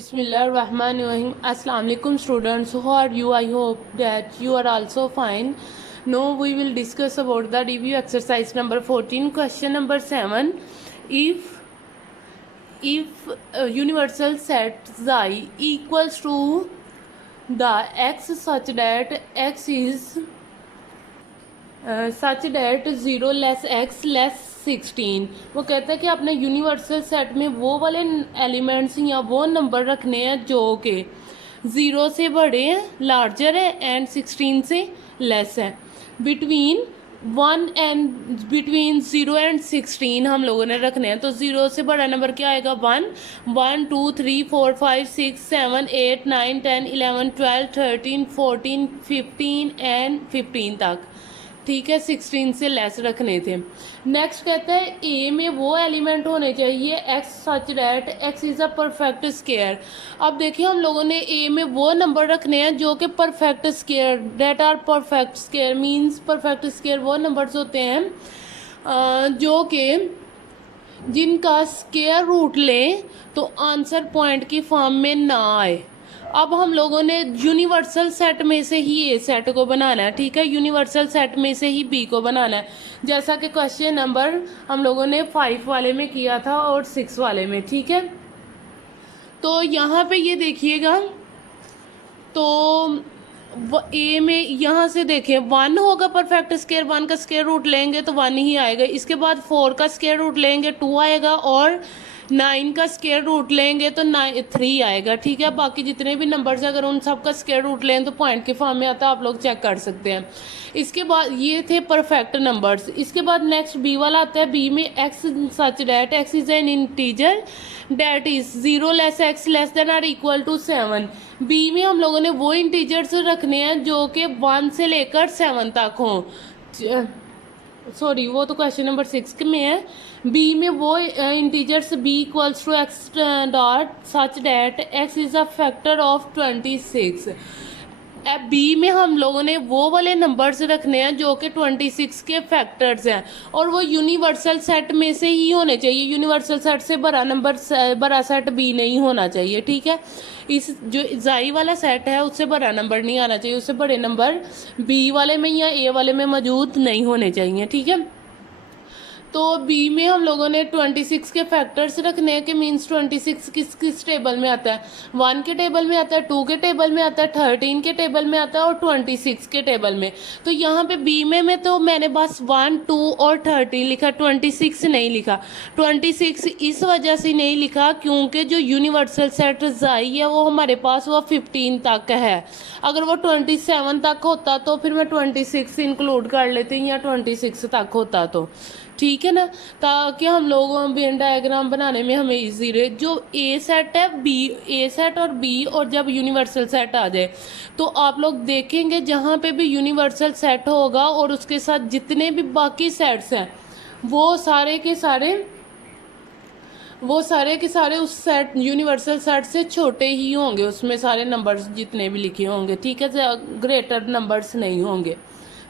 Bismillahirrahmanirrahim. Assalamu alaikum students. How are you? I hope that you are also fine. Now we will discuss about the review exercise number 14. Question number 7. If universal set xi equals to the x such that x is such that 0 less x less 16, वो कहता है कि अपने universal set में वो वाले elements या वो नंबर रखने हैं जो कि 0 से बड़े हैं, लार्जर है, एंड 16 से लेस है। बिटवीन 0 एंड 16 हम लोगों ने रखने हैं। तो 0 से बड़ा नंबर क्या आएगा? 1, 1 2 3 4 5 6 7 8 9 10 11 12 13 14 15 एंड 15 तक, ठीक है। 16 से लेस रखने थे। नेक्स्ट कहता है ए में वो एलिमेंट होने चाहिए x such that x is a perfect square. अब देखिए हम लोगों ने ए में वो नंबर रखने हैं जो कि perfect square, that are perfect square means perfect square वो नंबर्स होते हैं जो कि जिनका स्क्वायर रूट लें तो आंसर पॉइंट की फॉर्म में ना आए। अब हम लोगों ने यूनिवर्सल सेट में से ही ए सेट को बनाना है, ठीक है। यूनिवर्सल सेट में से ही बी को बनाना है, जैसा कि क्वेश्चन नंबर हम लोगों ने 5 वाले में किया था और 6 वाले में, ठीक है। तो यहाँ पे ये देखिएगा, तो ए में यहाँ से देखिए 1 होगा परफेक्ट स्क्वायर, 1 का स्क्वायर रूट लेंगे तो 1 ही आएगा। इसके बाद 4 का स्क्वायर रूट लेंगे 2 आएगा, और 9 का स्क्वायर रूट लेंगे तो 3 आएगा, ठीक है। बाकी जितने भी नंबर्स अगर उन सब का स्क्वायर रूट लें तो पॉइंट के फॉर्म में आता है, आप लोग चेक कर सकते हैं। इसके बाद ये थे परफेक्ट नंबर्स। इसके बाद नेक्स्ट बी वाला आता है। बी में x such that x is an integer that is 0 less x less than or equal to 7। B में हम लोगों ने वो इंटीजर्स रखने हैं जो कि 1 से लेकर 7 तक हों। सॉरी, वो तो क्वेश्चन नंबर 6 में है। बी में वो integers B equals to x dot such that x is a factor of 26। B में हम लोगों ने वो वाले नंबर्स रखने हैं जो कि 26 के फैक्टर्स हैं, और वो यूनिवर्सल सेट में से ही होने चाहिए। यूनिवर्सल सेट से बड़ा सेट बी नहीं होना चाहिए, ठीक है। इस जो जाई वाला सेट है उससे बड़ा नंबर नहीं आना चाहिए, उससे बड़े नंबर बी वाले में या ए वाले में मौजूद नहीं होने चाहिए, ठीक है। तो बी में हम लोगों ने 26 के फैक्टर्स रखने हैं कि मीन्स 26 किस टेबल में आता है? 1 के टेबल में आता है, 2 के टेबल में आता है, 13 के टेबल में आता है और 26 के टेबल में। तो यहाँ पे बी में तो मैंने बस 1, 2 और 13 लिखा, 26 नहीं लिखा। 26 इस वजह से नहीं लिखा क्योंकि जो यूनिवर्सल सेट जाई है वो हमारे पास वो 15 तक है। अगर वो 27 तक होता तो फिर मैं 26 इंक्लूड कर लेती या 26 तक होता तो, ठीक है ना, ताकि हम लोग वेन डायग्राम बनाने में हमें इजी रहे। जो ए सेट है ए सेट और बी, और जब यूनिवर्सल सेट आ जाए तो आप लोग देखेंगे जहाँ पे भी यूनिवर्सल सेट होगा और उसके साथ जितने भी बाकी सेट्स हैं वो सारे के सारे उस सेट यूनिवर्सल सेट से छोटे ही होंगे, उसमें सारे नंबर्स जितने भी लिखे होंगे, ठीक है। ग्रेटर नंबर्स नहीं होंगे,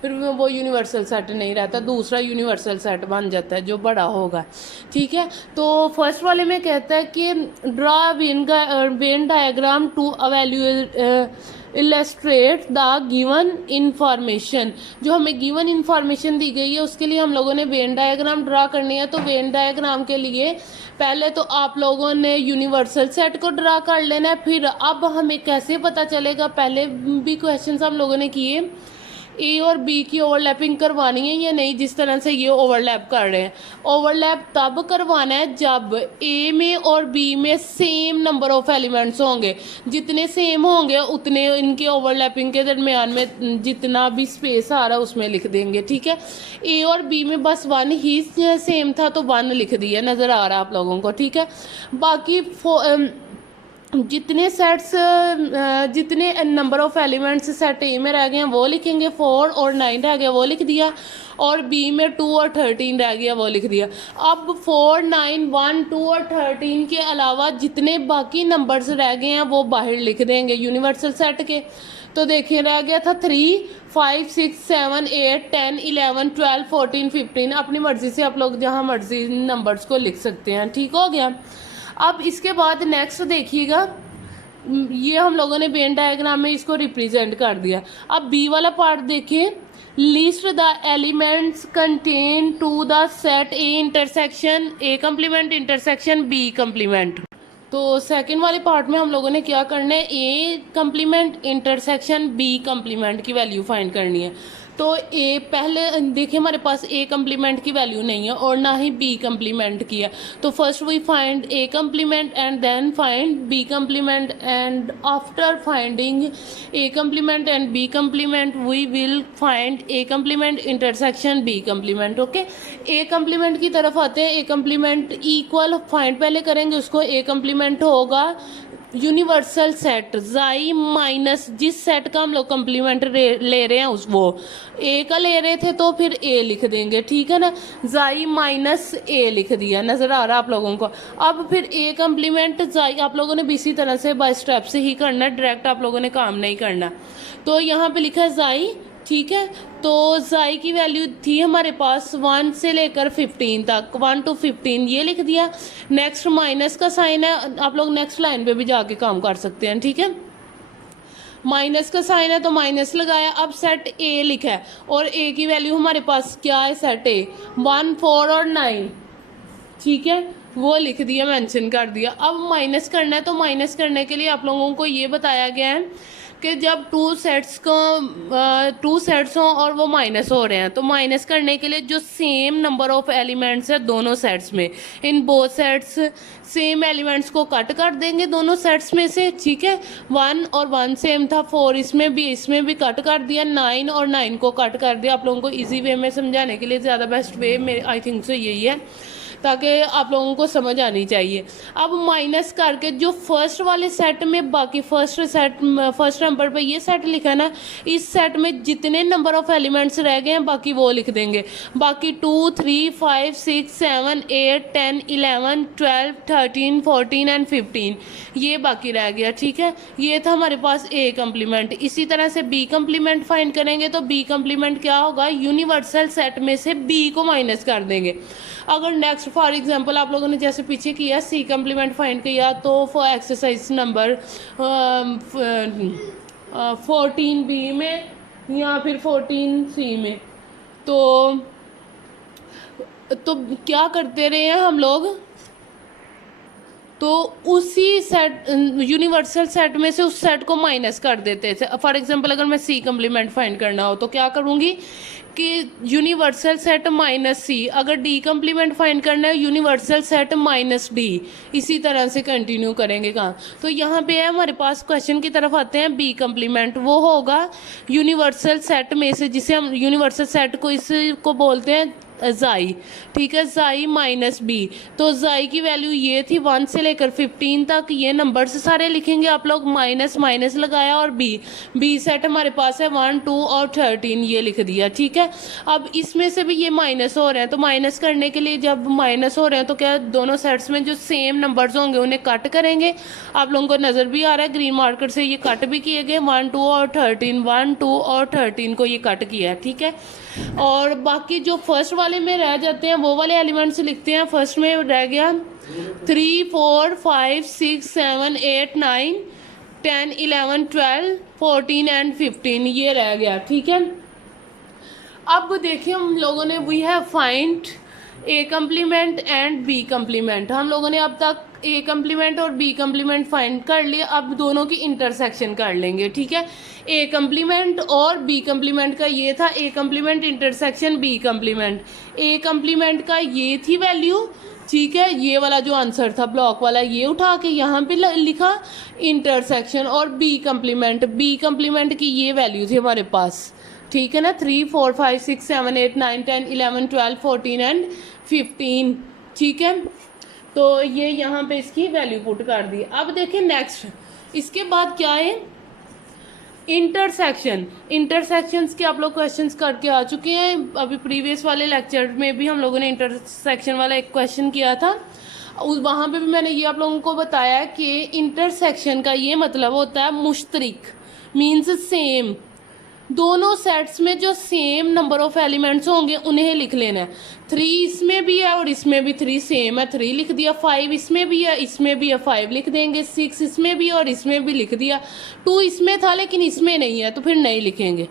फिर वो यूनिवर्सल सेट नहीं रहता, दूसरा यूनिवर्सल सेट बन जाता है जो बड़ा होगा, ठीक है। तो फर्स्ट वाले में कहता है कि draw Venn diagram to illustrate the given information. जो हमें गिवन इंफॉर्मेशन दी गई है उसके लिए हम लोगों ने वेन डायग्राम ड्रा करनी है। तो वेन डायग्राम के लिए पहले तो आप लोगों ने यूनिवर्सल सेट को ड्रा कर लेना है। फिर अब हमें कैसे पता चलेगा, पहले भी क्वेश्चन हम लोगों ने किए, ए और बी की ओवरलैपिंग करवानी है या नहीं, जिस तरह से ये ओवरलैप कर रहे हैं। ओवरलैप तब करवाना है जब ए में और बी में सेम नंबर ऑफ एलिमेंट्स होंगे। जितने सेम होंगे उतने इनके ओवरलैपिंग के दरमियान में जितना भी स्पेस आ रहा है उसमें लिख देंगे, ठीक है। ए और बी में बस 1 ही सेम था तो 1 लिख दिया, नज़र आ रहा है आप लोगों को, ठीक है। बाकी जितने नंबर ऑफ एलिमेंट्स सेट ए में रह गए हैं वो लिखेंगे, 4 और 9 रह गया वो लिख दिया, और बी में 2 और 13 रह गया वो लिख दिया। अब 4, 9, 1, 2 और 13 के अलावा जितने बाकी नंबर्स रह गए हैं वो बाहर लिख देंगे यूनिवर्सल सेट के। तो देखिए रह गया था 3, 5, 6, 7, 8, 10, 11, 12, 14, 15। अपनी मर्जी से आप लोग जहाँ मर्जी नंबर्स को लिख सकते हैं, ठीक हो गया। अब इसके बाद नेक्स्ट देखिएगा, ये हम लोगों ने वेन डायग्राम में इसको रिप्रेजेंट कर दिया। अब बी वाला पार्ट देखिए, list the elements contain to the set A intersection A complement intersection B complement. तो सेकंड वाले पार्ट में हम लोगों ने क्या करना है, A complement intersection B complement की वैल्यू फाइंड करनी है। तो ए पहले देखिए हमारे पास ए कम्प्लीमेंट की वैल्यू नहीं है और ना ही बी कम्प्लीमेंट की है, तो first we find A complement and then find B complement, and after finding A complement and B complement we will find A complement intersection B complement. Okay, A complement की तरफ आते हैं। ए complement equal find पहले करेंगे उसको। ए complement होगा universal set जाई minus जिस सेट का हम लोग कम्प्लीमेंट ले रहे हैं उस वो ए का ले रहे थे तो फिर ए लिख देंगे, ठीक है ना। जाई माइनस ए लिख दिया, नज़र आ रहा है आप लोगों को। अब फिर ए कम्प्लीमेंट जाई आप लोगों ने भी इसी तरह से बाय स्टेप से ही करना है, डायरेक्ट आप लोगों ने काम नहीं करना। तो यहाँ पे लिखा है जाई, ठीक है। तो जाई की वैल्यू थी हमारे पास 1 से लेकर 15 तक, 1 to 15 ये लिख दिया। नेक्स्ट माइनस का साइन है, आप लोग नेक्स्ट लाइन पे भी जाके काम कर सकते हैं, ठीक है। माइनस का साइन है तो माइनस लगाया। अब सेट ए लिखा है और ए की वैल्यू हमारे पास क्या है, सेट ए 1, 4 और 9, ठीक है, वो लिख दिया, मेंशन कर दिया। अब माइनस करना है तो माइनस करने के लिए आप लोगों को ये बताया गया है कि जब टू सेट्स हों और वो माइनस हो रहे हैं तो माइनस करने के लिए जो सेम नंबर ऑफ एलिमेंट्स है दोनों सेट्स में, in both sets same elements को कट कर देंगे दोनों सेट्स में से, ठीक है। 1 और 1 सेम था, 4 इसमें भी कट कर दिया, 9 और 9 को कट कर दिया। आप लोगों को इजी वे में समझाने के लिए ज़्यादा बेस्ट वे मेरे आई थिंक सो यही है, ताकि आप लोगों को समझ आनी चाहिए। अब माइनस करके जो फर्स्ट वाले सेट में बाकी फर्स्ट नंबर पे ये सेट लिखा है ना, इस सेट में जितने नंबर ऑफ एलिमेंट्स रह गए हैं बाकी वो लिख देंगे। बाकी 2, 3, 5, 6, 7, 8, 10, 11, 12, 13, 14 एंड 15 ये बाकी रह गया, ठीक है। ये था हमारे पास ए कम्प्लीमेंट। इसी तरह से बी कम्प्लीमेंट फाइंड करेंगे तो बी कम्प्लीमेंट क्या होगा, यूनिवर्सल सेट में से बी को माइनस कर देंगे। अगर नेक्स्ट फॉर एग्जांपल आप लोगों ने जैसे पीछे किया सी कम्प्लीमेंट फाइंड किया, तो फॉर एक्सरसाइज नंबर 14 बी में या फिर 14 सी में तो क्या करते रहे हैं हम लोग, तो उसी सेट यूनिवर्सल सेट में से उस सेट को माइनस कर देते थे। फॉर एग्जांपल अगर मैं सी कम्प्लीमेंट फाइंड करना हो तो क्या करूँगी कि यूनिवर्सल सेट माइनस सी, अगर डी कम्प्लीमेंट फाइंड करना है यूनिवर्सल सेट माइनस डी, इसी तरह से कंटिन्यू करेंगे काम। तो यहाँ पे है हमारे पास क्वेश्चन की तरफ आते हैं, बी कम्प्लीमेंट वो होगा यूनिवर्सल सेट में से, जिसे हम यूनिवर्सल सेट को इसको बोलते हैं जाई, ठीक है, जाई माइनस बी। तो जाई की वैल्यू ये थी 1 से लेकर 15 तक, ये नंबर से सारे लिखेंगे आप लोग, माइनस माइनस लगाया और बी सेट हमारे पास है 1, 2 और 13 ये लिख दिया, ठीक है। अब इसमें से भी ये माइनस हो रहे हैं तो माइनस करने के लिए जब माइनस हो रहे हैं तो क्या दोनों सेट्स में जो सेम नंबर्स होंगे उन्हें कट करेंगे। आप लोगों को नज़र भी आ रहा है ग्रीन मार्कर से ये कट भी किए गए, 1, 2 और 13, 1, 2 और 13 को ये कट किया है, ठीक है। और बाकी जो फर्स्ट वाले में रह जाते हैं वो वाले एलिमेंट्स लिखते हैं। फर्स्ट में रह गया 3, 4, 5, 6, 7, 8, 9, 10, 11, 12, 14 एंड 15 ये रह गया, ठीक है। अब देखिए हम लोगों ने we have find A complement and B complement. हम लोगों ने अब तक ए कम्प्लीमेंट और बी कम्प्लीमेंट फाइंड कर लिए, अब दोनों की इंटरसेक्शन कर लेंगे, ठीक है। ए कम्प्लीमेंट और बी कम्प्लीमेंट का ये था A complement intersection B complement. A complement का ये थी वैल्यू, ठीक है, ये वाला जो आंसर था ब्लॉक वाला ये उठा के यहाँ पे लिखा इंटरसेक्शन, और बी कम्प्लीमेंट की ये वैल्यू थी हमारे पास, ठीक है ना, 3, 4, 5, 6, 7, 8, 9, 10, 11, 12, 14 एंड 15, ठीक है। तो ये यहाँ पे इसकी वैल्यू पुट कर दी। अब देखिए नेक्स्ट, इसके बाद क्या है, इंटरसेक्शंस के आप लोग क्वेश्चंस करके आ चुके हैं। अभी प्रीवियस वाले लेक्चर में भी हम लोगों ने इंटरसेक्शन वाला एक क्वेश्चन किया था, वहाँ पे भी मैंने ये आप लोगों को बताया कि इंटरसेक्शन का ये मतलब होता है मुश्तरिक, मीन्स सेम, दोनों सेट्स में जो सेम नंबर ऑफ एलिमेंट्स होंगे उन्हें लिख लेना है। 3 इसमें भी है और इसमें भी 3 सेम है, 3 लिख दिया। 5 इसमें भी है, इसमें भी है, 5 लिख देंगे। 6 इसमें भी है और इसमें भी लिख दिया। 2 इसमें था लेकिन इसमें नहीं है तो फिर नहीं लिखेंगे,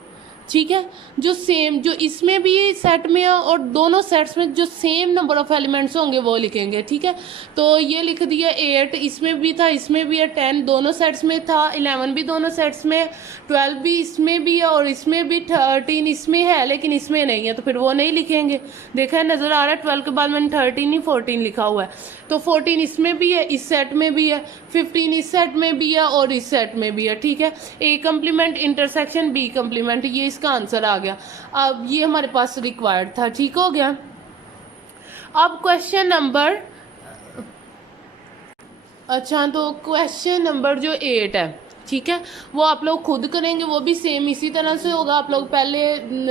ठीक है। जो सेम, जो इसमें भी सेट में है और दोनों सेट्स में जो सेम नंबर ऑफ एलिमेंट्स होंगे वो लिखेंगे, ठीक है। तो ये लिख दिया 8 इसमें भी था, इसमें भी है। 10 दोनों सेट्स में था, 11 भी दोनों सेट्स में, 12 भी इसमें भी है और इसमें भी, 13 इसमें है लेकिन इसमें नहीं है तो फिर वो नहीं लिखेंगे। देखा है, नज़र आ रहा है 12 के बाद मैंने 13 नहीं 14 लिखा हुआ है। तो 14 इसमें भी है, इस सेट में भी है। 15 इस सेट में भी है और इस सेट में भी है, ठीक है। A complement intersection B complement, ये इसका आंसर आ गया। अब ये हमारे पास रिक्वायर्ड था, ठीक हो गया। अब क्वेश्चन नंबर, अच्छा तो क्वेश्चन नंबर जो 8 है, ठीक है, वो आप लोग खुद करेंगे। वो भी सेम इसी तरह से होगा। आप लोग पहले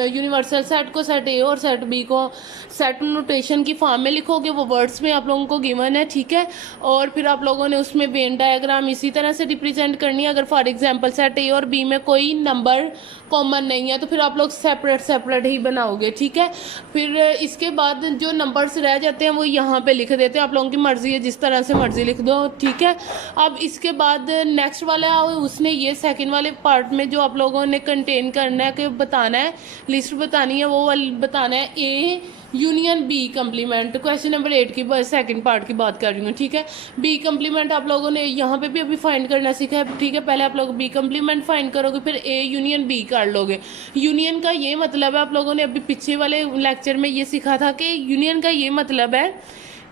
यूनिवर्सल सेट को सेट ए और सेट बी को सेट नोटेशन की फॉर्म में लिखोगे, वो वर्ड्स में आप लोगों को गिवन है, ठीक है। और फिर आप लोगों ने उसमें वेन डायग्राम इसी तरह से रिप्रेजेंट करनी है। अगर फॉर एग्जांपल सेट ए और बी में कोई नंबर कॉमन नहीं है तो फिर आप लोग सेपरेट सेपरेट ही बनाओगे, ठीक है। फिर इसके बाद जो नंबर्स रह जाते हैं वो यहाँ पे लिख देते हैं। आप लोगों की मर्जी है, जिस तरह से मर्जी लिख दो, ठीक है। अब इसके बाद नेक्स्ट वाला उसने ये सेकंड वाले पार्ट में जो आप लोगों ने कंटेन करना है, कि बताना है, लिस्ट बतानी है, वो वाली बताना है A union B complement. Question number 8 की सेकंड पार्ट की बात कर रही हूँ, ठीक है। बी कम्प्लीमेंट आप लोगों ने यहाँ पे भी अभी फाइंड करना सीखा है, ठीक है। पहले आप लोग बी कम्प्लीमेंट फाइंड करोगे, फिर ए यूनियन बी कर लोगे। यूनियन का ये मतलब है, आप लोगों ने अभी पीछे वाले लेक्चर में ये सीखा था कि यूनियन का ये मतलब है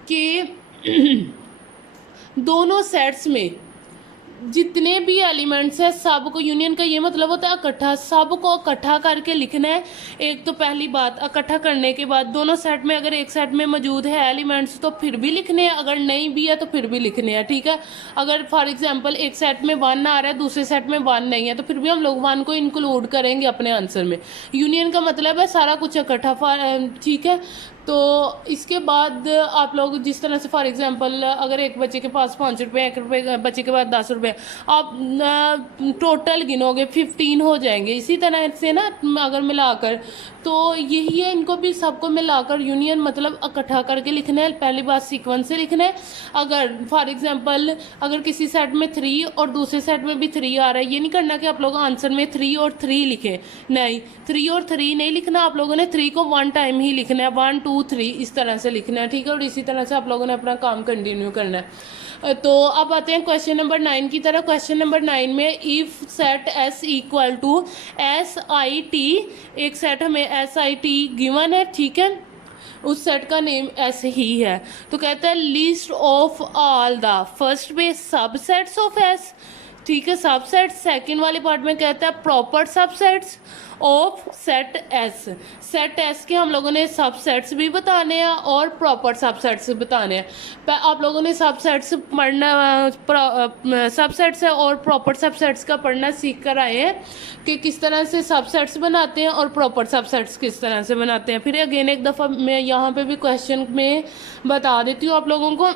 कि दोनों सेट्स में जितने भी एलिमेंट्स हैं सबको, यूनियन का ये मतलब होता है इकट्ठा, सबको इकट्ठा करके लिखना है। एक तो पहली बात, इकट्ठा करने के बाद दोनों सेट में अगर एक सेट में मौजूद है एलिमेंट्स तो फिर भी लिखने हैं, अगर नहीं भी है तो फिर भी लिखने हैं, ठीक है। अगर फॉर एग्जांपल एक सेट में 1 आ रहा है, दूसरे सेट में 1 नहीं है तो फिर भी हम लोग 1 को इंक्लूड करेंगे अपने आंसर में। यूनियन का मतलब है सारा कुछ इकट्ठा, ठीक है। तो इसके बाद आप लोग जिस तरह से फॉर एग्जांपल अगर एक बच्चे के पास 5 रुपये, 1 रुपये बच्चे के पास 10 रुपये, आप टोटल गिनोगे 15 हो जाएंगे। इसी तरह से ना अगर मिलाकर, तो यही है, इनको भी सबको मिलाकर यूनियन मतलब इकट्ठा करके लिखना है। पहली बात सीक्वेंस से लिखना है। अगर फॉर एग्जांपल अगर किसी सेट में 3 और दूसरे सेट में भी 3 आ रहा है, ये नहीं करना कि आप लोग आंसर में 3 और 3 लिखें, नहीं, 3 और 3 नहीं लिखना। आप लोगों ने 3 को 1 टाइम ही लिखना है, 1 2 3 इस तरह से लिखना है, ठीक है। और इसी तरह से आप लोगों ने अपना काम कंटिन्यू करना है। तो अब आते हैं क्वेश्चन नंबर 9 की तरफ। क्वेश्चन नंबर 9 में if set S equal to S I T, एक सेट हमें एस आई टी गिवन है, ठीक है, उस सेट का नेम एस ही है। तो कहता है list of all the first पे सबसेट्स ऑफ एस, ठीक है, सबसेट। सेकंड वाले पार्ट में कहता है proper subsets of set S. Set S के हम लोगों ने सबसेट्स भी बताने हैं और प्रॉपर सबसेट्स बताने हैं। आप लोगों ने सबसेट्स पढ़ना, सबसेट्स है और प्रॉपर सबसेट्स का पढ़ना सीख कर आए हैं कि किस तरह से सबसेट्स बनाते हैं और प्रॉपर सबसेट्स किस तरह से बनाते हैं। फिर अगेन एक दफ़ा मैं यहाँ पे भी क्वेश्चन में बता देती हूँ आप लोगों को।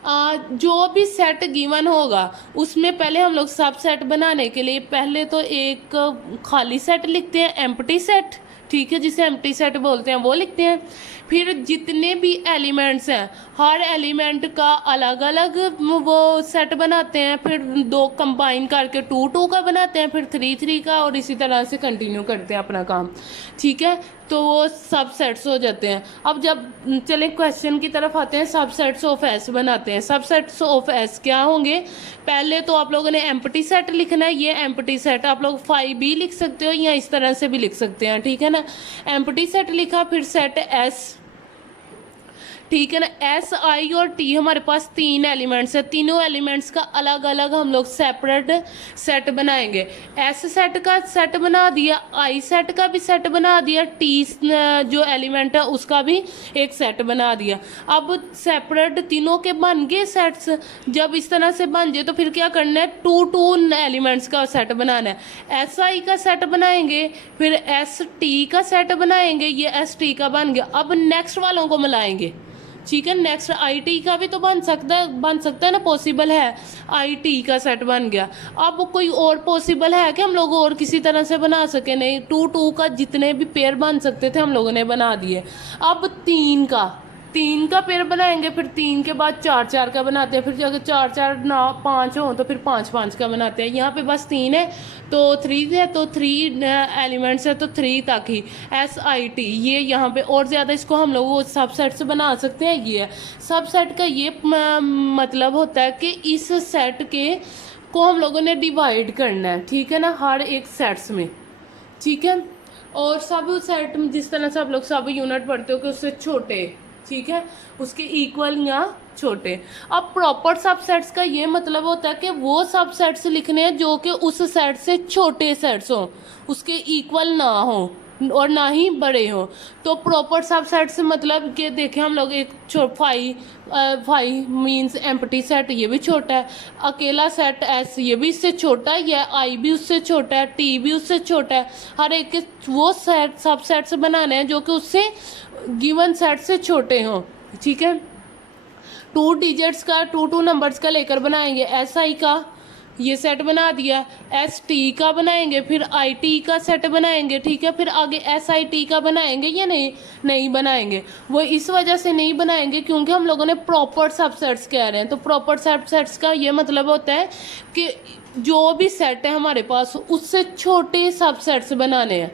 जो भी सेट गिवन होगा उसमें पहले हम लोग सब सेट बनाने के लिए पहले तो एक खाली सेट लिखते हैं, एम्प्टी सेट, ठीक है, जिसे एम्प्टी सेट बोलते हैं, वो लिखते हैं। फिर जितने भी एलिमेंट्स हैं हर एलिमेंट का अलग अलग वो सेट बनाते हैं, फिर 2 कंबाइन करके 2 2 का बनाते हैं, फिर 3 3 का, और इसी तरह से कंटिन्यू करते हैं अपना काम, ठीक है। तो वो सब सेट्स हो जाते हैं। अब जब चलें क्वेश्चन की तरफ आते हैं, सब सेट्स ऑफ एस बनाते हैं। सब सेट्स ऑफ एस क्या होंगे? पहले तो आप लोगों ने एम्प्टी सेट लिखना है। ये एम्प्टी सेट आप लोग 5 भी लिख सकते हो या इस तरह से भी लिख सकते हैं, ठीक है ना। एम्प्टी सेट लिखा, फिर सेट एस, ठीक है ना। एस आई और टी हमारे पास 3 एलिमेंट्स है, तीनों एलिमेंट्स का अलग अलग हम लोग सेपरेट सेट बनाएंगे। एस सेट का सेट बना दिया, आई सेट का भी सेट बना दिया, टी जो एलिमेंट है उसका भी एक सेट बना दिया। अब सेपरेट तीनों के बन गए सेट्स। जब इस तरह से बन जाए तो फिर क्या करना है, 2 2 एलिमेंट्स का सेट बनाना है। एस आई का सेट बनाएंगे, फिर एस टी का सेट बनाएंगे, ये एस टी का बन गया। अब नेक्स्ट वालों को मिलाएंगे, ठीक है। नेक्स्ट IT का भी तो बन सकता है ना, पॉसिबल है। IT का सेट बन गया। अब कोई और पॉसिबल है कि हम लोग और किसी तरह से बना सके? नहीं, 2 2 का जितने भी पेयर बन सकते थे हम लोगों ने बना दिए। अब 3 का पेयर बनाएंगे, फिर 3 के बाद 4 4 का बनाते हैं, फिर अगर 4 4 ना 5 हो तो फिर 5 5 का बनाते हैं। यहाँ पे बस 3 है तो 3 है, तो 3 एलिमेंट्स है तो 3 तक ही SIT। ये यहाँ पे और ज़्यादा इसको हम लोग सब सेट से बना सकते हैं। ये है सब सेट का ये मतलब होता है कि इस सेट के को हम लोगों ने डिवाइड करना है, ठीक है ना, हर एक सेट्स में, ठीक है। और सब सेट में जिस तरह से आप लोग सब यूनिट पढ़ते हो कि उससे छोटे, ठीक है, उसके इक्वल या छोटे। अब प्रॉपर सबसेट्स का ये मतलब होता है कि वो सबसेट्स लिखने हैं जो कि उस सेट से छोटे सेट्स हों, उसके इक्वल ना हो और ना ही बड़े हो। तो प्रॉपर सबसेट्स मतलब कि देखें हम लोग एक 5 मीन्स एम्प्टी सेट, ये भी छोटा है। अकेला सेट S ये भी इससे छोटा है, या I भी उससे छोटा है, T भी उससे छोटा है। हर एक के वो सेट सबसेट्स बनाने हैं जो कि उससे गिवन सेट से छोटे हों, ठीक है। 2 डिजिट्स का 2 नंबर्स का लेकर बनाएंगे। SI का ये सेट बना दिया, ST का बनाएंगे, फिर IT का सेट बनाएंगे, ठीक है। फिर आगे SIT का बनाएंगे या नहीं बनाएंगे। वो इस वजह से नहीं बनाएंगे क्योंकि हम लोगों ने प्रॉपर सबसेट्स कह रहे हैं। तो प्रॉपर सबसेट्स का ये मतलब होता है कि जो भी सेट है हमारे पास उससे छोटे सबसेट्स बनाने हैं,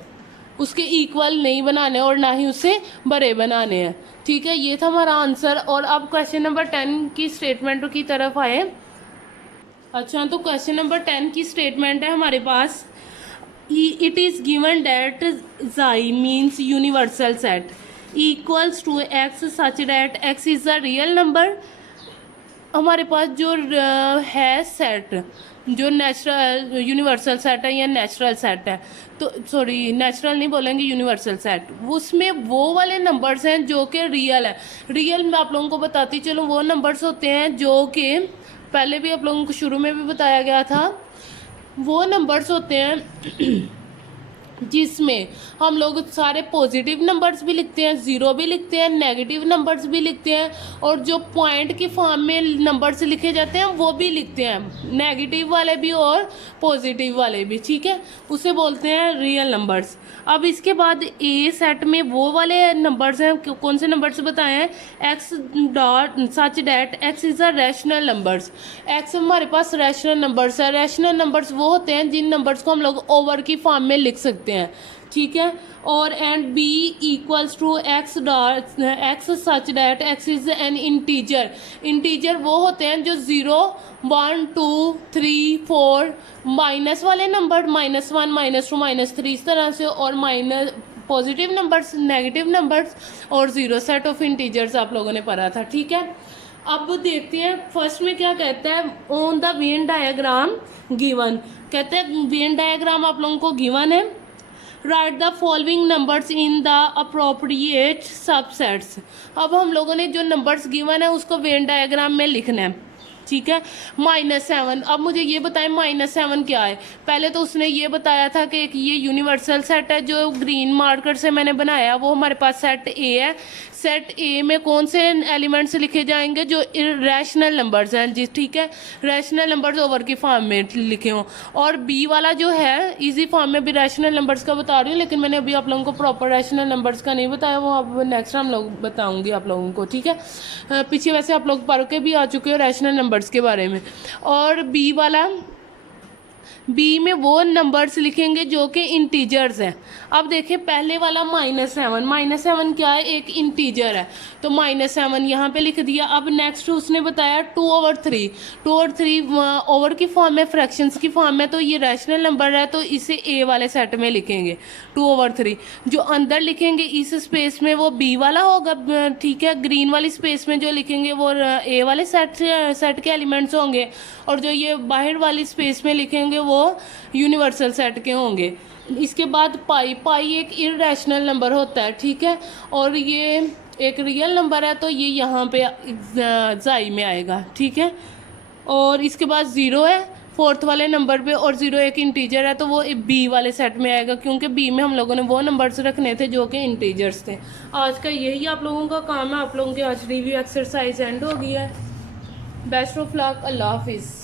उसके इक्वल नहीं बनाने और ना ही उससे बड़े बनाने हैं, ठीक है। ये था हमारा आंसर। और अब क्वेश्चन नंबर 10 की स्टेटमेंट की तरफ आए। अच्छा, तो क्वेश्चन नंबर 10 की स्टेटमेंट है हमारे पास, it is given that xi means universal set equals to x such that x is a real number. हमारे पास जो है सेट, जो नेचुरल यूनिवर्सल सेट है या नेचुरल सेट है, तो सॉरी नेचुरल नहीं बोलेंगे, यूनिवर्सल सेट, उसमें वो वाले नंबर्स हैं जो कि रियल है। रियल मैं आप लोगों को बताती चलो, वो नंबर्स होते हैं जो कि पहले भी आप लोगों को शुरू में भी बताया गया था। वो नंबर्स होते हैं जिसमें हम लोग सारे पॉजिटिव नंबर्स भी लिखते हैं, ज़ीरो भी लिखते हैं, नेगेटिव नंबर्स भी लिखते हैं, और जो पॉइंट की फॉर्म में नंबर्स लिखे जाते हैं वो भी लिखते हैं, नेगेटिव वाले भी और पॉजिटिव वाले भी, ठीक है। उसे बोलते हैं रियल नंबर्स। अब इसके बाद ए सेट में वो वाले नंबर्स हैं, कौन से नंबर्स बताए हैं, x dot such that x is a rational numbers. X हमारे पास रैशनल नंबर्स है। रैशनल नंबर्स वो होते हैं जिन नंबर्स को हम लोग ओवर की फॉर्म में लिख सकते हैं, ठीक है। और and B equals to x dot x such that x is an integer. Integer वो होते हैं जो 0 1 2 3 4 माइनस वाले नंबर, -1 -2 -3 इस तरह से, और minus positive numbers, negative numbers और 0 सेट ऑफ इंटीजर्स आप लोगों ने पढ़ा था, ठीक है। अब देखते हैं फर्स्ट में क्या कहता है, on the Venn diagram given. कहते हैं वेन डायग्राम आप लोगों को गिवन है, right the following numbers in the appropriate subsets. अब हम लोगों ने जो नंबर्स गिवन है उसको वेन डायग्राम में लिखना है, ठीक है। -7, अब मुझे ये बताएं -7 क्या है। पहले तो उसने ये बताया था कि एक ये यूनिवर्सल सेट है जो ग्रीन मार्कर से मैंने बनाया, वो हमारे पास सेट ए है। सेट ए में कौन से एलिमेंट्स लिखे जाएंगे, जो रैशनल नंबर्स हैं जी, ठीक है, रैशनल नंबर्स ओवर की फॉर्म में लिखे हों। और बी वाला जो है इजी फॉर्म में भी रैशनल नंबर्स का बता रही हूँ, लेकिन मैंने अभी आप लोगों को प्रॉपर रैशनल नंबर्स का नहीं बताया, वो अब नेक्स्ट टाइम लोग बताऊँगी आप लोगों को, ठीक है। पीछे वैसे आप लोग पढ़ के भी आ चुके हो रैशनल नंबर्स के बारे में। और बी वाला, बी में वो नंबर्स लिखेंगे जो कि इंटीजर्स हैं। अब देखिए पहले वाला -7 क्या है, एक इंटीजर है, तो -7 यहाँ पे लिख दिया। अब नेक्स्ट उसने बताया 2/3, 2/3 ओवर की फॉर्म में, फ्रैक्शंस की फॉर्म में, तो ये रैशनल नंबर है तो इसे ए वाले सेट में लिखेंगे 2/3। जो अंदर लिखेंगे इस स्पेस में वो बी वाला होगा, ठीक है। ग्रीन वाली स्पेस में जो लिखेंगे वो ए वाले सेट के एलिमेंट्स होंगे, और जो ये बाहर वाली स्पेस में लिखेंगे वो यूनिवर्सल सेट के होंगे। इसके बाद पाई एक इररेशनल नंबर होता है, ठीक है, और ये एक रियल नंबर है तो ये यहाँ पे जाई में आएगा, ठीक है। और इसके बाद 0 है, फोर्थ वाले नंबर पे और 0 एक इंटीजर है तो वो बी वाले सेट में आएगा, क्योंकि बी में हम लोगों ने वो नंबर्स रखने थे जो कि इंटीजर्स थे। आज का यही आप लोगों का काम है। आप लोगों की आज रिव्यू एक्सरसाइज एंड हो गई है। बेस्ट ऑफ लक, अल्लाह हाफिज़।